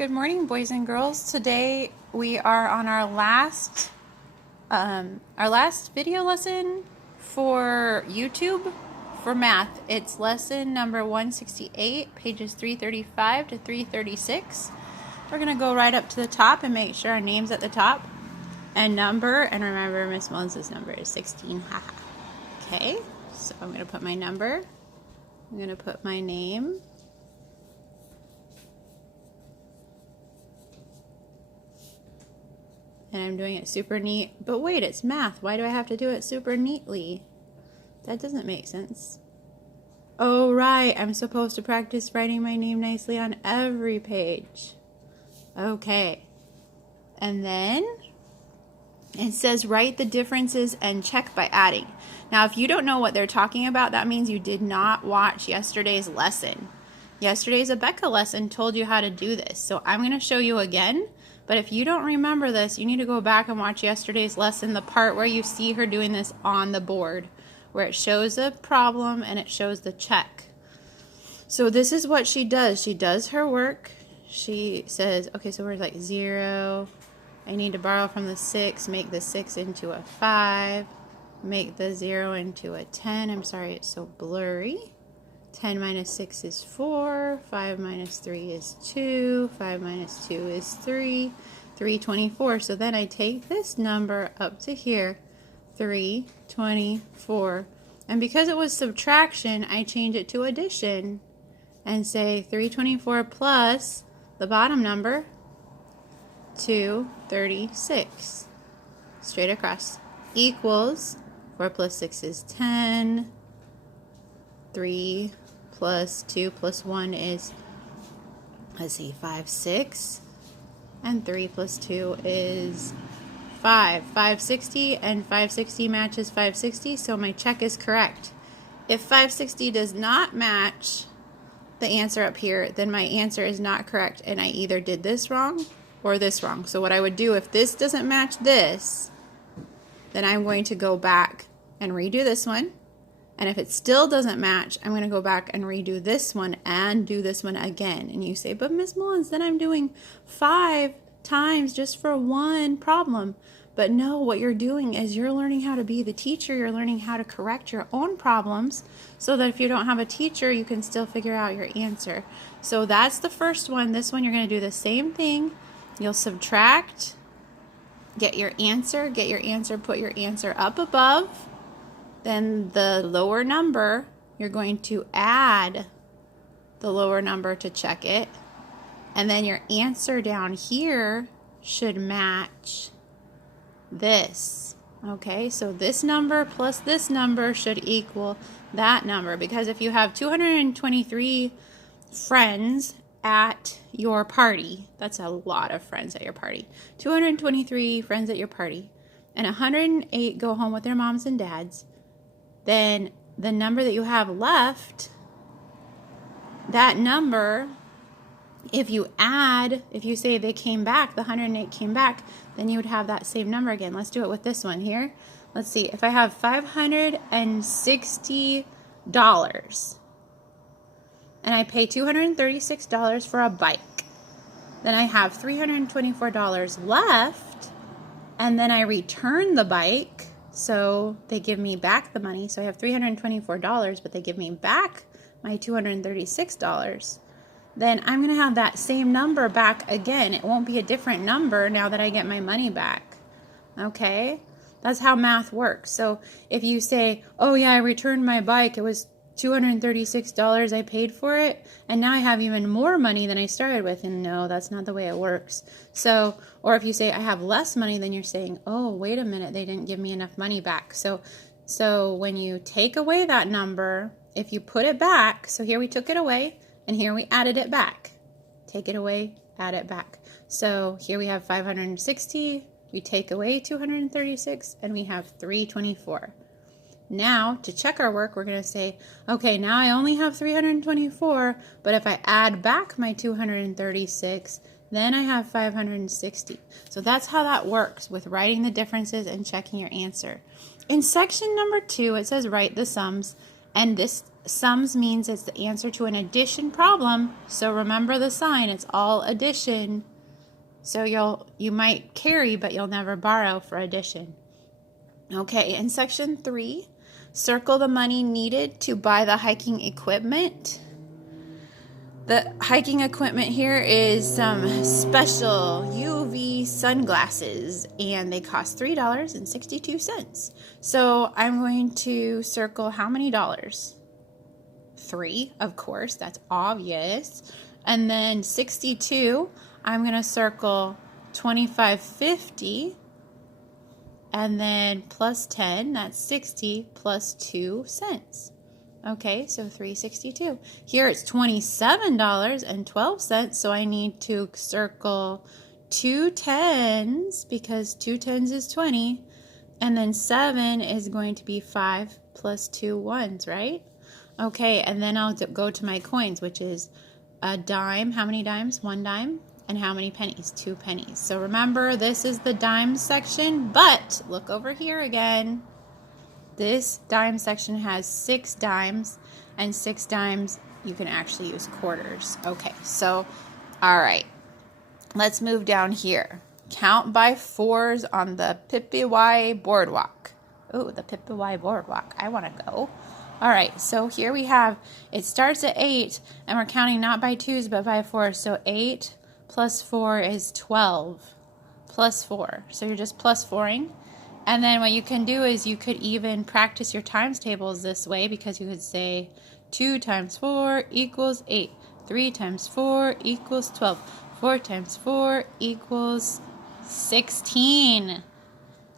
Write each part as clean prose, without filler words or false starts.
Good morning, boys and girls. Today we are on our last video lesson for YouTube for math. It's lesson number 168, pages 335 to 336. We're going to go right up to the top and make sure our name's at the top and number. And remember, Miss Mullins' number is 16. Haha. Okay, so I'm going to put my number. I'm going to put my name. And I'm doing it super neat. But wait, it's math. Why do I have to do it super neatly? That doesn't make sense. Oh, right. I'm supposed to practice writing my name nicely on every page. Okay. And then it says write the differences and check by adding. Now, if you don't know what they're talking about, that means you did not watch yesterday's lesson. Yesterday's ABEKA lesson told you how to do this. So I'm going to show you again. But if you don't remember this, you need to go back and watch yesterday's lesson, the part where you see her doing this on the board, where it shows a problem and it shows the check. So this is what she does. She does her work. She says, okay, so we're like 0. I need to borrow from the 6, make the 6 into a 5, make the 0 into a 10. I'm sorry, it's so blurry. 10 minus 6 is 4, 5 minus 3 is 2, 5 minus 2 is 3, 324. So then I take this number up to here, 324. And because it was subtraction, I change it to addition and say 324 plus the bottom number, 236. Straight across. Equals 4 plus 6 is 10. 3 plus 2 plus 1 is, let's see, 5, 6. And 3 plus 2 is 5. 560 and 560 matches 560, so my check is correct. If 560 does not match the answer up here, then my answer is not correct, and I either did this wrong or this wrong. So what I would do, if this doesn't match this, then I'm going to go back and redo this one. And if it still doesn't match, I'm going to go back and redo this one and do this one again. And you say, but Miss Mullins, then I'm doing 5 times just for one problem. But no, what you're doing is you're learning how to be the teacher. You're learning how to correct your own problems so that if you don't have a teacher, you can still figure out your answer. So that's the first one. This one, you're going to do the same thing. You'll subtract, get your answer, put your answer up above. Then the lower number, you're going to add the lower number to check it. And then your answer down here should match this. Okay, so this number plus this number should equal that number. Because if you have 223 friends at your party, that's a lot of friends at your party. 223 friends at your party, and 108 go home with their moms and dads. Then the number that you have left, that number, if you say they came back, the 108 came back, then you would have that same number again. Let's do it with this one here. Let's see, if I have $560 and I pay $236 for a bike, then I have $324 left, and then I return the bike. So they give me back the money. So I have $324, but they give me back my $236. Then I'm going to have that same number back again. It won't be a different number now that I get my money back. Okay? That's how math works. So if you say, oh yeah, I returned my bike. It was $236 I paid for it, and now I have even more money than I started with. And no, that's not the way it works. So, or if you say I have less money, then you're saying, oh, wait a minute, they didn't give me enough money back. So when you take away that number, if you put it back, so here we took it away, and here we added it back. Take it away, add it back. So here we have 560, we take away 236, and we have 324. Now, to check our work, we're going to say, okay, now I only have 324, but if I add back my 236, then I have 560. So that's how that works with writing the differences and checking your answer. In section number 2, it says write the sums, and this sums means it's the answer to an addition problem. So remember the sign, it's all addition. So you might carry, but you'll never borrow for addition. Okay, in section 3, circle the money needed to buy the hiking equipment. The hiking equipment here is some special UV sunglasses, and they cost $3.62. So I'm going to circle how many dollars? 3, of course, that's obvious. And then 62, I'm going to circle 25.50, and then plus 10, that's 60, plus 2 cents. Okay, so $3.62. Here it's $27.12, so I need to circle 2 10s because 2 10s is 20, and then 7 is going to be 5 plus 2 1s, right? Okay, and then I'll go to my coins, which is a dime. How many dimes? 1 dime. And how many pennies? 2 pennies. So remember, this is the dime section, but look over here again. This dime section has 6 dimes, and 6 dimes you can actually use quarters. Okay, so, all right. Let's move down here. Count by 4s on the Pipiwai Boardwalk. Oh, the Pipiwai Boardwalk. I want to go. All right, so here we have, it starts at 8, and we're counting not by 2s, but by 4s. So 8 plus 4 is 12 plus 4. So you're just plus 4ing. And then what you can do is you could even practice your times tables this way, because you could say 2 times 4 equals 8. 3 times 4 equals 12. 4 times 4 equals 16.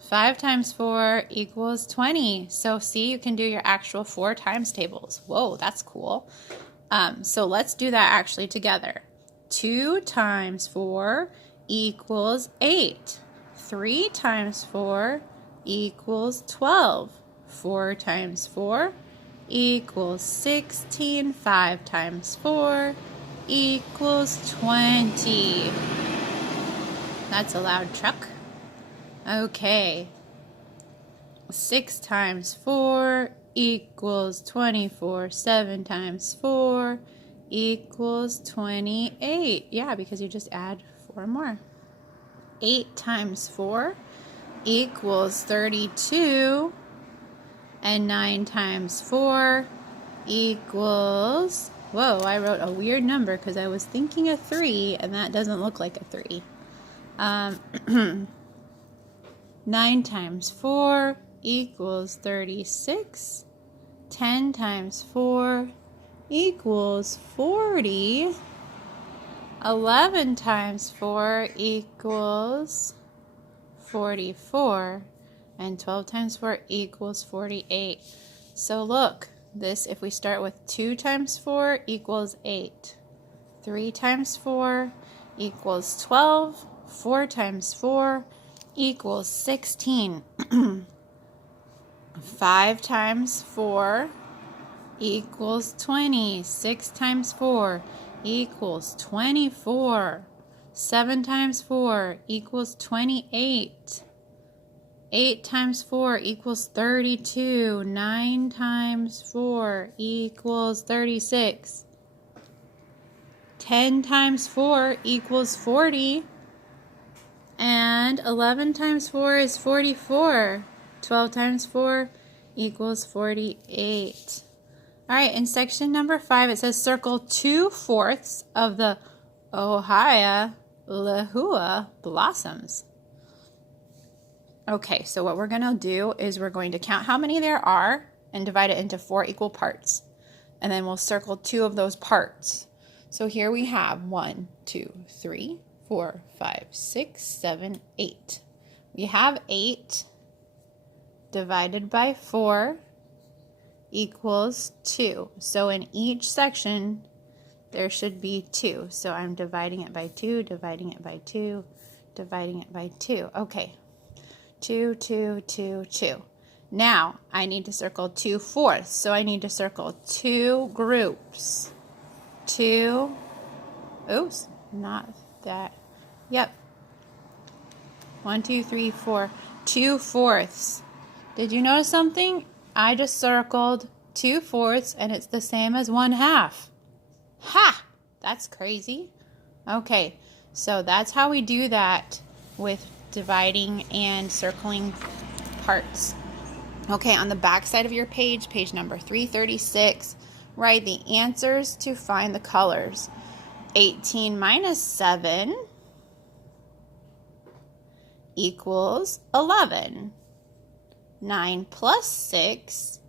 5 times 4 equals 20. So see, you can do your actual 4 times tables. Whoa, that's cool. So let's do that actually together. 2 times 4 equals 8. 3 times 4 equals 12. 4 times 4 equals 16. 5 times 4 equals 20. That's a loud truck. Okay. 6 times 4 equals 24. 7 times 4 equals 28. Yeah, because you just add 4 more. 8 times 4 equals 32, and 9 times 4 equals, whoa, I wrote a weird number because I was thinking a 3, and that doesn't look like a 3. 9 times 4 equals 36. 10 times 4 equals 40. 11 times 4 equals 44, and 12 times 4 equals 48. So look, this, if we start with 2 times 4 equals 8, 3 times 4 equals 12, 4 times 4 equals 16, 5 times 4 equals 20, 6 times 4 equals 24. 7 times 4 equals 28. 8 times 4 equals 32. 9 times 4 equals 36. 10 times 4 equals 40. And 11 times 4 is 44. 12 times 4 equals 48. All right, in section number 5, it says circle 2/4 of the Ohio Lehua blossoms. Okay, so what we're going to do is we're going to count how many there are and divide it into 4 equal parts. And then we'll circle 2 of those parts. So here we have 1, 2, 3, 4, 5, 6, 7, 8. We have 8 divided by 4 equals 2. So in each section, there should be 2. So I'm dividing it by 2, dividing it by 2, dividing it by 2. Okay. 2, 2, 2, 2. Now, I need to circle 2/4. So I need to circle 2 groups. 2, oops, not that. Yep. 1, 2, 3, 4. 2/4. Did you notice something? I just circled 2/4, and it's the same as 1/2. Ha! That's crazy. Okay, so that's how we do that with dividing and circling parts. Okay, on the back side of your page, page number 336, write the answers to find the colors. 18 minus 7 equals 11. 9 plus 6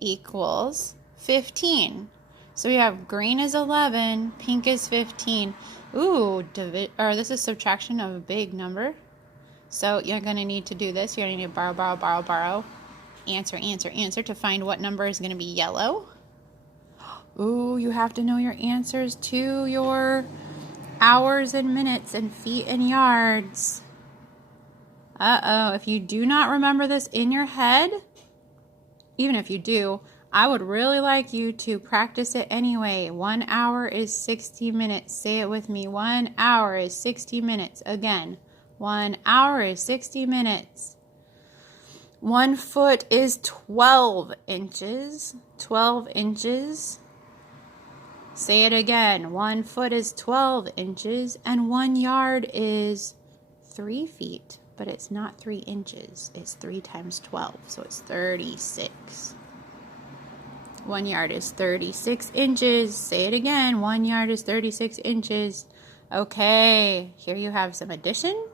equals 15. So we have green is 11, pink is 15. Ooh, this is subtraction of a big number. So you're going to need to do this. You're going to need to borrow, borrow, borrow, borrow. Answer, answer, answer to find what number is going to be yellow. Ooh, you have to know your answers to your hours and minutes and feet and yards. Uh-oh, if you do not remember this in your head, even if you do, I would really like you to practice it anyway. 1 hour is 60 minutes. Say it with me. 1 hour is 60 minutes. Again, 1 hour is 60 minutes. 1 foot is 12 inches. 12 inches. Say it again. 1 foot is 12 inches, and 1 yard is 3 feet. But it's not 3 inches. It's 3 times 12, so it's 36. 1 yard is 36 inches. Say it again. 1 yard is 36 inches. Okay, here you have some addition,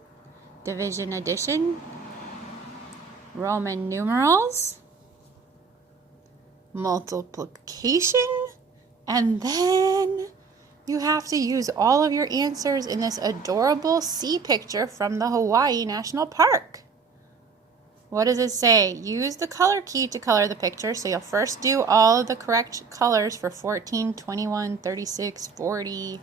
division, addition, Roman numerals, multiplication, and then you have to use all of your answers in this adorable sea picture from the Hawaii National Park. What does it say? Use the color key to color the picture. So you'll first do all of the correct colors for 14, 21, 36, 40,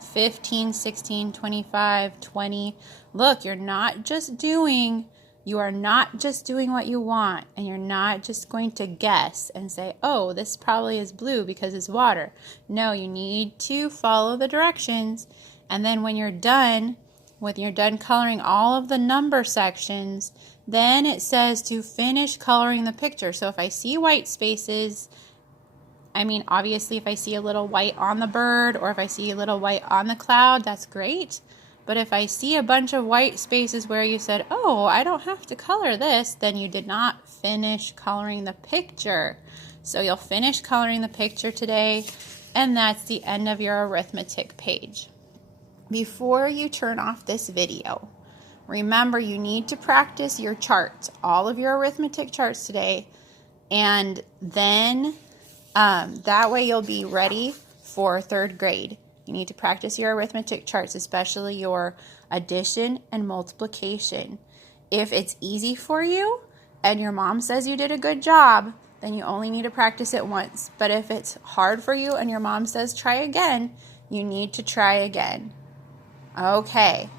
15, 16, 25, 20. Look, you are not just doing what you want, and you're not just going to guess and say, oh, this probably is blue because it's water. No, you need to follow the directions, and then when you're done coloring all of the number sections, then it says to finish coloring the picture. So if I see white spaces, obviously if I see a little white on the bird or if I see a little white on the cloud, that's great. But if I see a bunch of white spaces where you said, oh, I don't have to color this, then you did not finish coloring the picture. So you'll finish coloring the picture today, and that's the end of your arithmetic page. Before you turn off this video, remember you need to practice your charts, all of your arithmetic charts today, and then that way you'll be ready for 3rd grade. You need to practice your arithmetic charts, especially your addition and multiplication. If it's easy for you and your mom says you did a good job, then you only need to practice it once. But if it's hard for you and your mom says try again, you need to try again. Okay,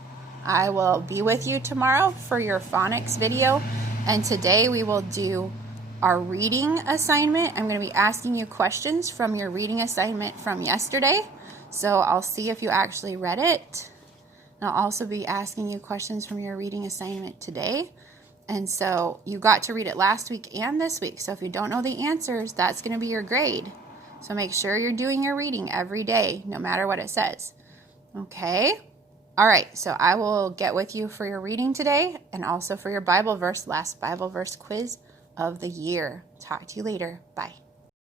I will be with you tomorrow for your phonics video, and today we will do our reading assignment. I'm going to be asking you questions from your reading assignment from yesterday. So I'll see if you actually read it. And I'll also be asking you questions from your reading assignment today. And so you got to read it last week and this week. So if you don't know the answers, that's going to be your grade. So make sure you're doing your reading every day, no matter what it says. Okay? All right, so I will get with you for your reading today and also for your Bible verse, last Bible verse quiz of the year. Talk to you later. Bye.